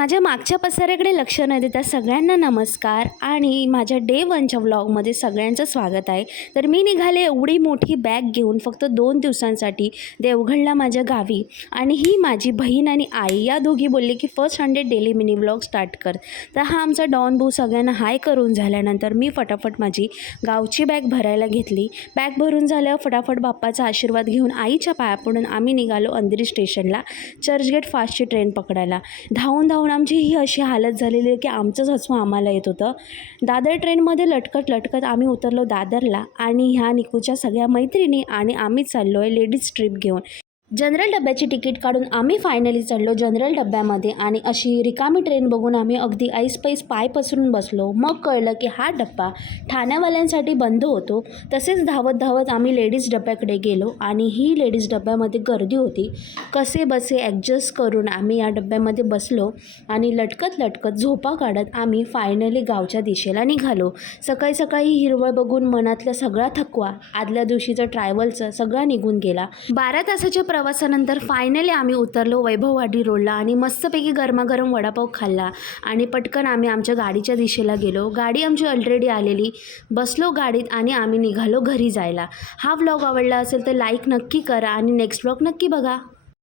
माझ्या मागच्या पसाऱ्याकडे लक्ष न देता सगळ्यांना नमस्कार आणि माझ्या डे 1च्या व्लॉगमध्ये सगळ्यांचं स्वागत आहे. तर मी निघाले एवढी मोठी बॅग घेऊन फक्त 2 दिवसांसाठी देवगडला माझ्या गावी. आणि ही माझी बहीण आणि आई या दोघी बोलले की first 100 daily mini vlog start कर. तर हा आमचा डॉन भाऊ सगळ्यांना हाय करून झाल्यानंतर मी फटाफट माझी गावची बॅग भरायला घेतली. बॅग भरून झाल्यावर फटाफट बाप्पाचा आशीर्वाद घेऊन आईच्या पाया पडून आम्ही निघालो अंधेरी स्टेशनला चर्चगेट फास्टची ट्रेन पकडायला. धावून आमची ही अशी हालत झालेली आहे की आमचंच हसू आम्हाला येत होतं. दादर ट्रेनमध्ये लटकत आम्ही उतरलो दादरला आणि ह्या निकूच्या सगळ्या मैत्रिणी आणि आम्ही चाललो आहे लेडीज ट्रिप घेऊन. जनरल डब्याची तिकीट काढून आम्ही फायनली चढलो जनरल डब्यामध्ये आणि अशी रिकामी ट्रेन बघून आम्ही अगदी ऐसपैस पाय पसरून बसलो. मग कळलं की हा डब्बा ठाण्यावाल्यांसाठी बंद होतो. तसेच धावत आम्ही लेडीज डब्याकडे गेलो आणि ही लेडीज डब्यामध्ये गर्दी होती. कसे बसे ॲडजस्ट करून आम्ही या डब्यामध्ये बसलो आणि लटकत झोपा काढत आम्ही फायनली गावच्या दिशेला निघालो. सकाळी हिरवळ बघून मनातला सगळा थकवा आदल्या दिवशीचं ट्रॅव्हलचं सगळा निघून गेला. 12 तासाच्या प्रवासानंतर फायनली आम्ही उतरलो वैभववाडी रोडला आणि मस्तपैकी गरमागरम वडापाव खाल्ला आणि पटकन आम्ही आमच्या गाडीच्या दिशेला गेलो. गाडी आमची ऑलरेडी आलेली. बसलो गाडीत आणि आम्ही निघालो घरी जायला. हा व्लॉग आवडला असेल तर लाईक नक्की करा आणि नेक्स्ट व्लॉग नक्की बघा.